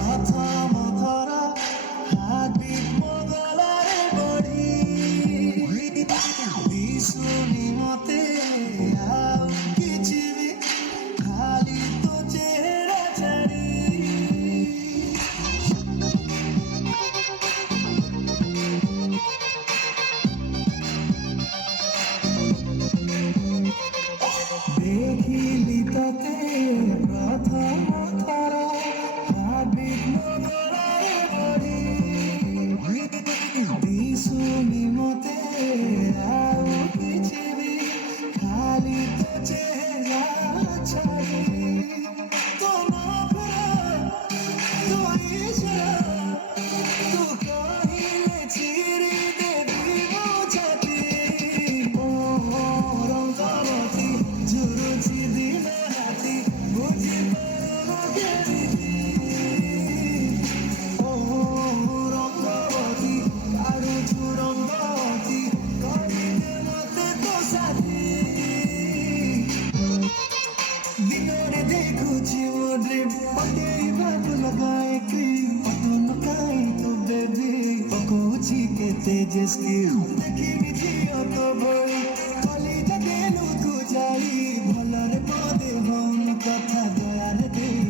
ପ୍ରଥମ ଥର ହାର୍ଟବିଟ୍ ମୋ ଗଳାରେ ବଢି ଦିଶୁନି ମତେ ଆଉ କିଛି ବି ଖାଲି ତୋ ଚେହେରା ଛାଡ଼ି ଦେଖିଲି ତତେ ପ୍ରଥମ ଥର ହାର୍ଟବିଟ୍ ମୋ ଗଳାରେ ବଢି ଦିଶୁନି ମତେ ଆଉ କିଛି ବି ଖାଲି ତୋ ଚେହେରା ଛାଡ଼ି ତୋ ନଖରା ତୋ ଇଶାରା ତୁ କହିଲେ ଚିରି ଦେବି ମୋ ଛାତି ମୋ ରଙ୍ଗବତୀ ଝୁରୁଛି ଦିନ ରାତି ବୁଝିପାରୁନ କେମିତି ଓ ରଙ୍ଗବତୀ କାଢୁଛୁ ରଙ୍ଗବତୀ କରିଦେ ମତେ ତୋ ସାଥୀ ଦିନରେ ଦେଖୁଛି ମୋ ଡ୍ରିମ୍ ପକେଇବାକୁ ଲଗାଏ କ୍ରିମ୍ ପତନ କାଇଁ ତୁ ବେବି ପକଉଛି କେତେ ଯେ ସ୍କିଲ୍ ଦେଖିବି ଝିଅ ତୋ ଭଳି କଲିଜା ଦେଲୁ ତୁ ଯାଇ ଭଲରେ ପଦେ ହଉନ କଥା ଦୟାରେ ଦେଇ